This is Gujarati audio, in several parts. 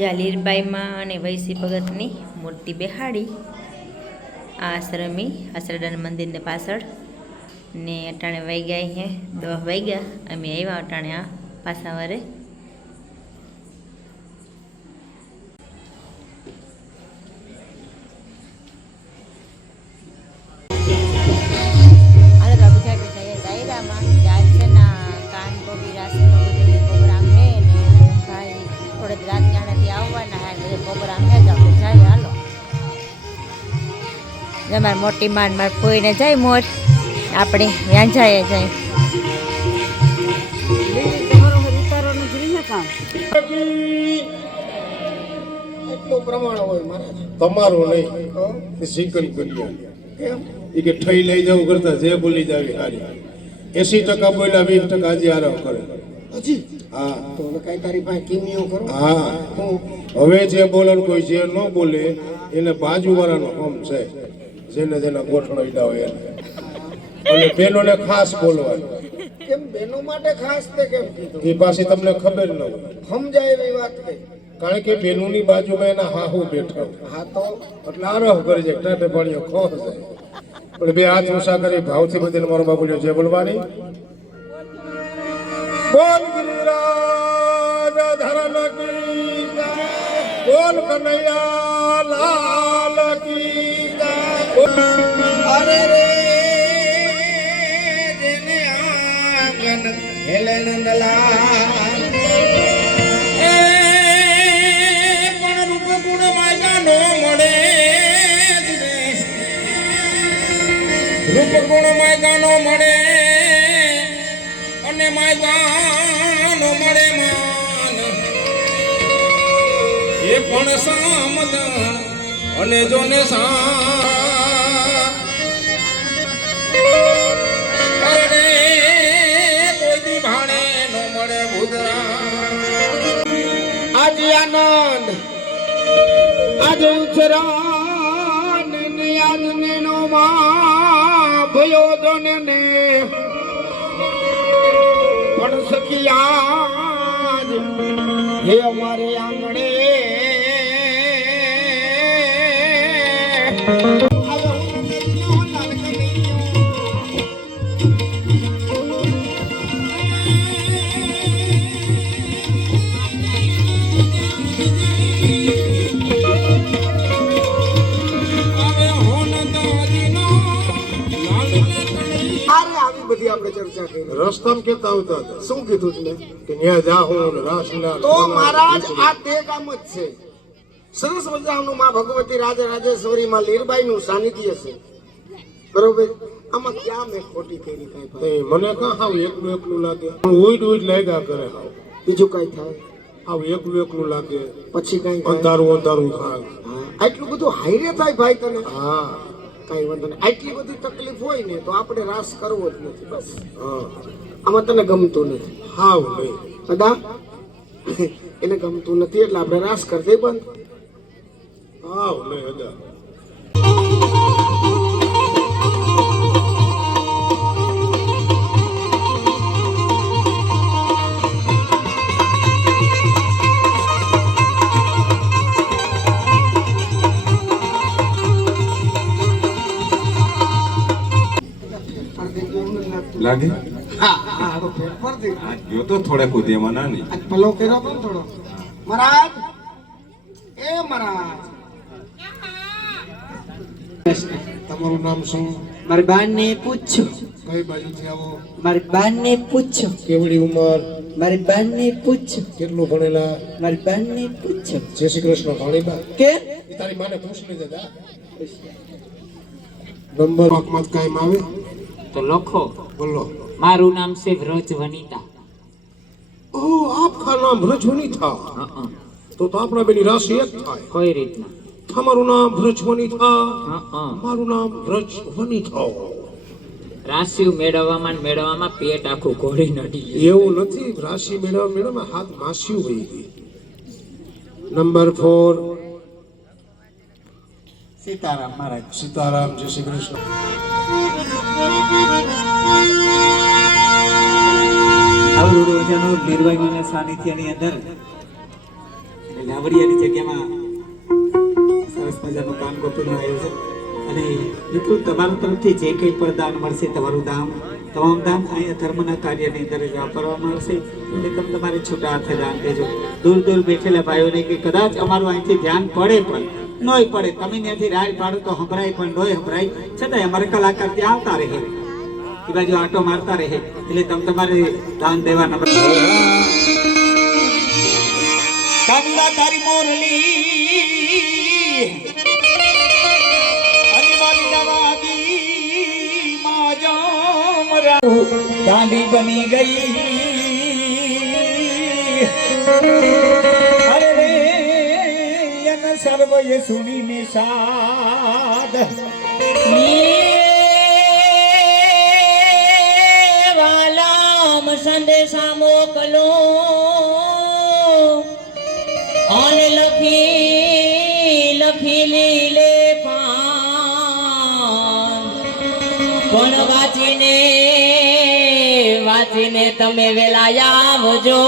જાલીરબાઈમાં અને વૈસી ભગતની મૂર્તિ બેહાડી આ આશ્રમી આશ્રદાન મંદિરને પાછળ ને અટાણે વાગ્યા અહીંયા 10 વાગ્યા અમે આવ્યા અટાણે આ પાસાવારે અમારે મોટી માંડ માર ફોઈને જાય મોર આપણે ત્યાં જાય જાય તમારું નહીં શીકલ કરી એ કે ઠઈ લઈ જવું કરતા જે બોલી જાવી હારી 80% બોલ્યા 20% આજે આરામ કરે હજી હા તો કઈ તારી પાસે કિમિયો કરો હા હવે જે બોલે કોઈ જે ન બોલે એને બાજુવાળાનો હમ છે જેને જેના ગોઠણો ઈડા હોય અને બહેનોને ખાસ બોલવાનું કેમ બહેનો માટે ખાસ તે કેમ કીધું એ પાછી તમને ખબર ન હોય સમજાય એવી વાત કઈ કારણ કે બહેનોની બાજુમાં એના હાહુ બેઠા હા તો એટલે આરોહ કરી જાય ટાટે પાણીઓ ખોસ જાય પણ બે હાથ ઊંચા કરી ભાવથી બધાને મારો બાબુલ્યો જે બોલવાની બોલ ગિરિરાજ ધરમ કી જય બોલ કનૈયા લાલ કી જય અરે રે જેને આંગન હેલે નંદલાલ એ પણ રૂપ ગુણ માયકા નો મળે રૂપ ગુણ માયકા નો મળે અને માયકા નો મળે માન એ પણ સામદન અને જોને કોઈ દી ભાણે નો મળે ભૂદરા આજે આનંદ આજે ઉછરાન ને આજ ને નો માં ભયો જોને ને પણ સખિયા હે અમારે આંગણે રસ્તામાં કેતા આવતા હતા શું કીધું તમે કે ન્યા જાહું રાસલીલા તો મહારાજ આ તે કામ જ છે સરસ મજાનું માં ભગવતી રાજરાજેશ્વરી માં લીરબાઈ નું સાનિધ્ય છે બરોબર આમાં ક્યાં મેં ખોટી કરી કઈ મને કાં હાવ એકલું લાગે ઉઈડ લાગ્યા કરે હાવ બીજું કઈ થાય હાવ એકલું લાગે પછી કઈ અંધારું થાય આટલું બધું હાઈરે થાય ભાઈ તને હા કઈ વાંધો નહીં આટલી બધી તકલીફ હોય ને તો આપણે રાસ કરવો જ નથી બસ આમાં તને ગમતું નથી હાવ નહીં અદા એને ગમતું નથી એટલે આપણે રાસ કરતે બંધ હાવ નહીં અદા લાગે હા હા તો પેપર દે ગયો તો થોડે કુદે મના નહીં પલો કર્યો તો થોડો મહારાજ એ મહારાજ તમારું નામ શું મારી બાને પૂછો કઈ બાજુથી આવો મારી બાને પૂછો કેવડી ઉંમર મારી બાને પૂછો કેટલું ભણેલા મારી બાને પૂછો જય શ્રી કૃષ્ણ ભાણીબા કે એ તારી માને પૂછ લે દાદા નંબર વાકમાં કાયમ આવે તો લખો બોલો મારું નામ છે વ્રજ વનિતા ઓહ આપકા નામ વ્રજવની થા તો આપણા બેની રાશિ એક થાય કઈ રીતના તમારું નામ વ્રજવની થા હા મારું નામ વ્રજવની થા રાશિ મેળવવામાં પેટ આખું ઘોડી નડી એવું નથી રાશિ મેળવવામાં હાથ માસ્યું વહી ગઈ નંબર 4 સીતારામ મહારાજ સીતારામ જય શ્રી કૃષ્ણ આવડું રોજાનું નિર્વાહીના સાનિધ્યની અંદર એટલે લાવડિયાની જગ્યામાં સરસ મજાનું કામ ગોપીનું આયોજન અને મિત્રો તમારા તરફથી જે કંઈ પણ દાન મળશે તમારું દાન તમામ દાન અહીંયા ધર્મના કાર્યની અંદર જ વાપરવામાં આવશે એટલે તમે તમારે છૂટા હાથે દાન દેજો દૂર દૂર બેઠેલા ભાઈઓને કે કદાચ અમારું અહીંથી ધ્યાન પડે પણ નોય પડે તમે ત્યાંથી રાડ પાડો તો સંભળાય પણ નોય સંભળાય છતાંય અમારા કલાકાર ત્યાં આવતા રહે એ બાજુ આટો મારતા રહે એટલે તમે તમારે દાન દેવા નંબર કાંદા તારી મોરલી અનિવાર્ય નવાદી માજમરા ગાંધી બની ગઈ અરે રે યન સર્વય સુણીને સાદ વાલામ સંદેશા મોકલો અને લખી લીલે પણ વાંચીને તમે વેલા આવજો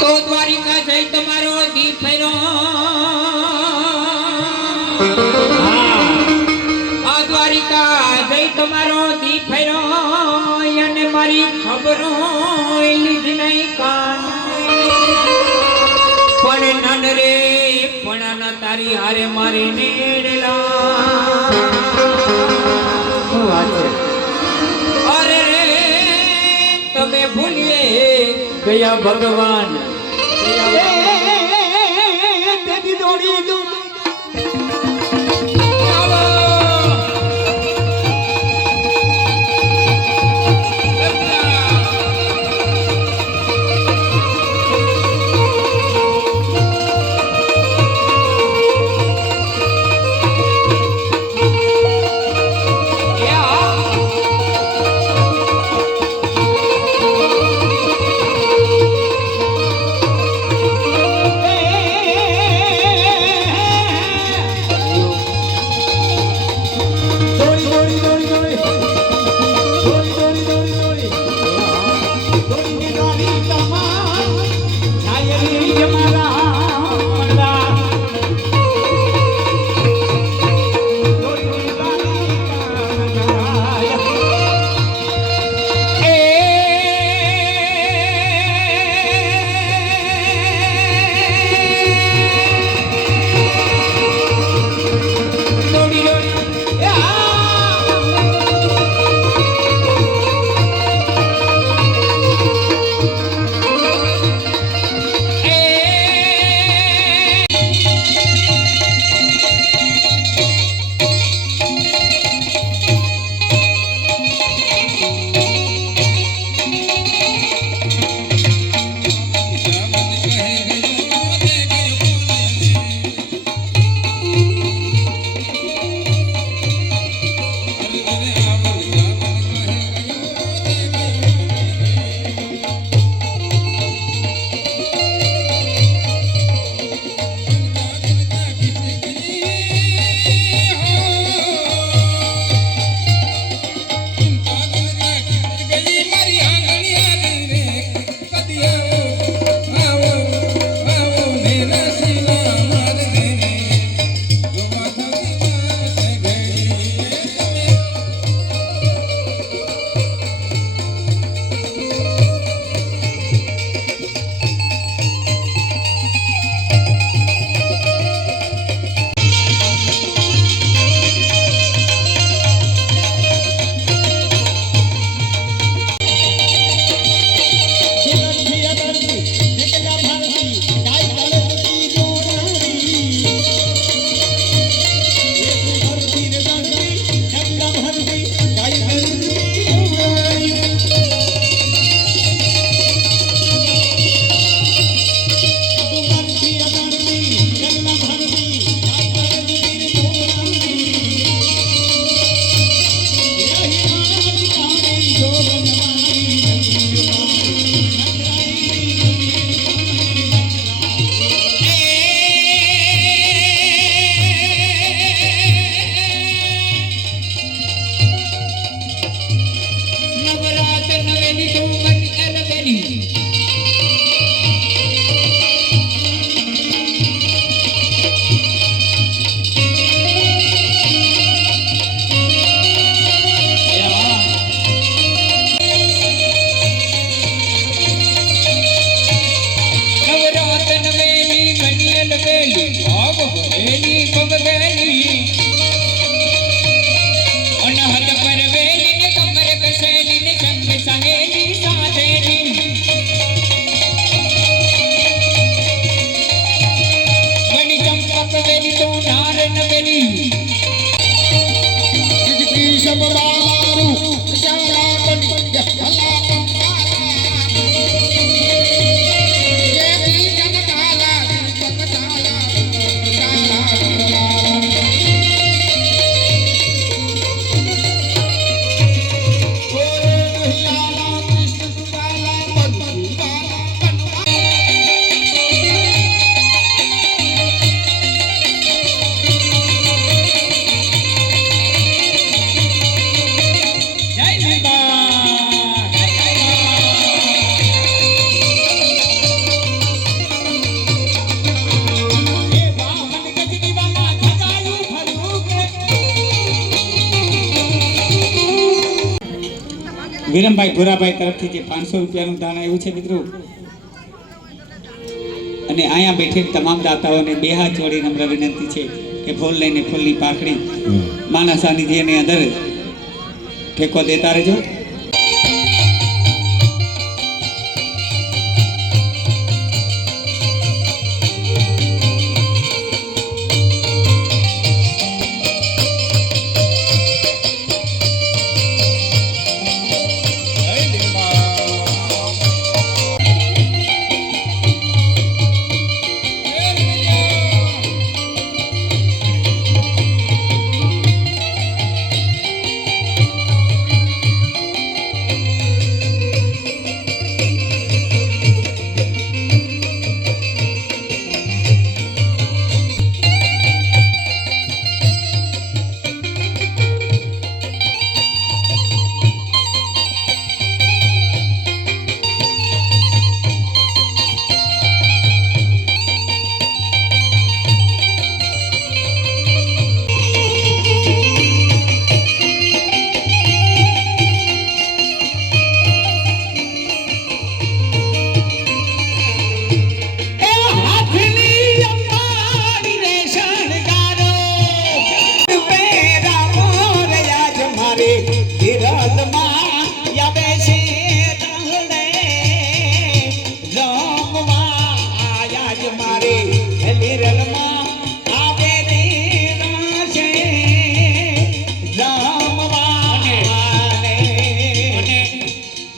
તો દ્વારિકા જઈ તમારો દીપ ફેરો દ્વારિકા જઈ તમારો દીપ ફેરો અને મારી ખબરો લીધી નહીં કાન પણ નન રે પણ ન તારી હારે મારી નેડલા અરે રે તમે ભૂલીએ ગયા ભગવાન તેથી દોડી વિરમભાઈ ભુરાભાઈ તરફથી જે 500 રૂપિયાનું દાન આવ્યું છે મિત્રો, અને અહીંયા બેઠેલ તમામ દાતાઓને બે હાથ જોડી નમ્ર વિનંતી છે કે ફૂલ લઈને ફૂલની પાખડી માના સાનિધ્યની અંદર ઠેકો દેતા રહેજો.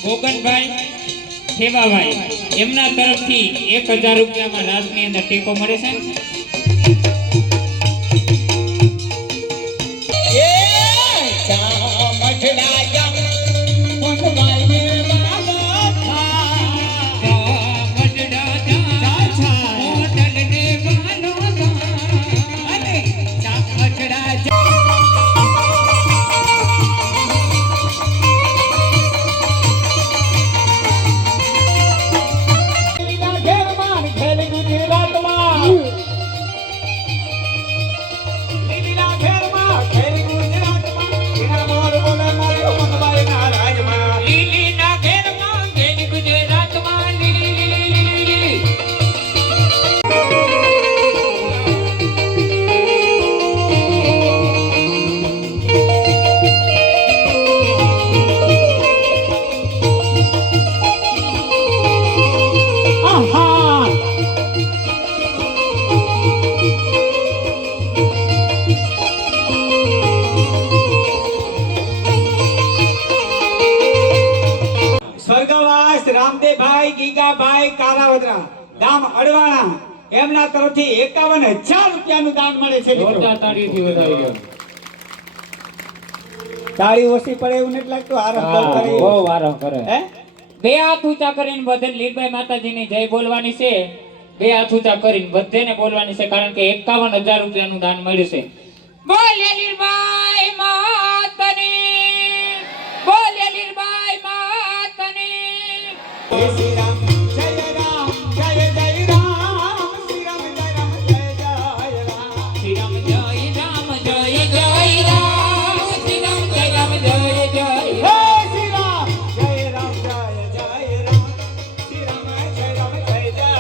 ગોગનભાઈ સેવાભાઈ એમના તરફથી 1000 રૂપિયામાં રાસની અંદર ટેકો મળે છે. સ્વર્ગવાસ રામદેવભાઈ ગીગાભાઈ કારાવદરા ગામ અડવાણા એમના તરફથી 51,000 રૂપિયાનું દાન મળે છે મિત્રો. તાળીથી વધાવી દો. તાળી ઓછી પડે એવું નથી લાગતું. બહુ વારો કરે. હે બે હાથ ઊંચા કરીને બધે લીલભાઈ માતાજીની જય બોલવાની છે. બે હાથ ઊંચા કરીને બધાને બોલવાની છે, કારણ કે 51,000 રૂપિયાનું દાન મળ્યું છે. બોલે લીલભાઈ માતાની, બોલે લીલભાઈ માતાની. શ્રી રામ જય રામ જય જય રામ, શ્રી રામ જય રામ જય જય રામ, શ્રી રામ જય રામ જય જય રામ, શ્રી રામ જય રામ જય જય હે શ્રી રામ જય રામ જય જય રામ, શ્રી રામ જય રામ જય જય.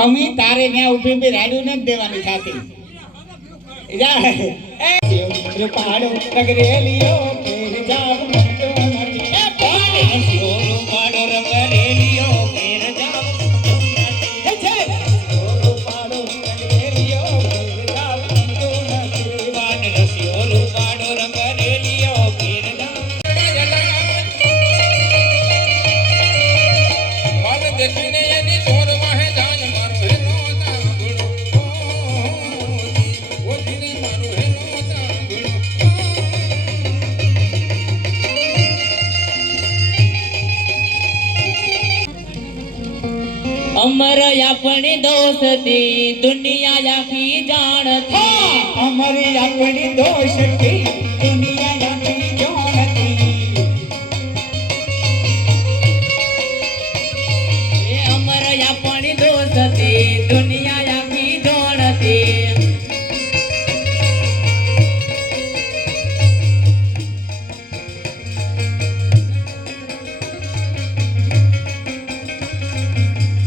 તમે તારે ત્યાં ઊભી ઊભી રાડ્યું નથી દેવાની સાથે જા એ પહાડો નગરેલીઓ ફેર જાવ મંડો નથી એ પાડે સોરો પાડો રંગરેલીઓ ફેર જાવ એ છે સોરો પાડો નગરેલીઓ ફેર જાવ મંડો નથી વાન સોરો પાડો રંગરેલીઓ ફેર જાવ વાલ દેખીને એની જોર વાહે જાન મારો હેલો સાંભળો ઓ દિને મારો હેલો સાંભળો અમર આપણી દોસ્તી દુનિયા આખી જાણતી અમારી આપણી દોસ્તી દુનિયા આખી જાણતી એ અમર આપણી દોસ્તી દુનિયા આખી જાણતી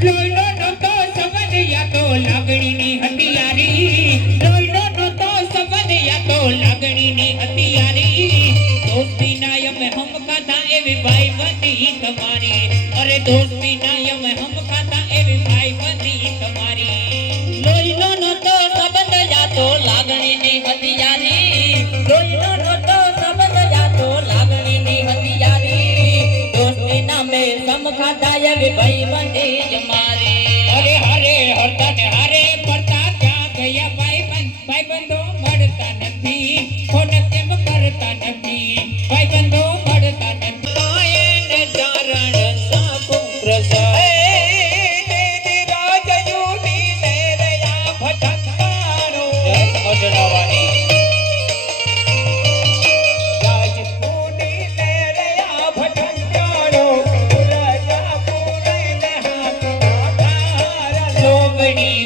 લોહીનો નહોતો સંબંધ યા તો લાગણીની હથિયારી લોહીનો નહોતો સંબંધ યા તો લાગણીની હથિયારી દોસ્તી ના યમે હમ ખાતા એવી ભાઈબંધી તમારી અરે દોસ્તી ના યમે હમ ખાતા એવી ભાઈબંધી તમારી લોહીનો નહોતો સંબંધ યા તો લાગણીની હથિયારી લોહીનો નહોતો સંબંધ યા તો લાગણીની હથિયારી દોસ્તી નામે સમ ખાતા એવી ભાઈબંધી તમારી અરે હરે હરતા ને હરે પડતા ક્યાં ગયા ભાઈબંધો મળતા નથી ફોન કેમ કરતા નથી ભાઈબંધો મળતા નથી કાયને ચારણ સાપુ પ્રસાદ રાજયુની મેરયા ભટકારો અડરાવાની રાજપૂની મેરયા ભટકારો રાજા પૂરે હાથ લોગણી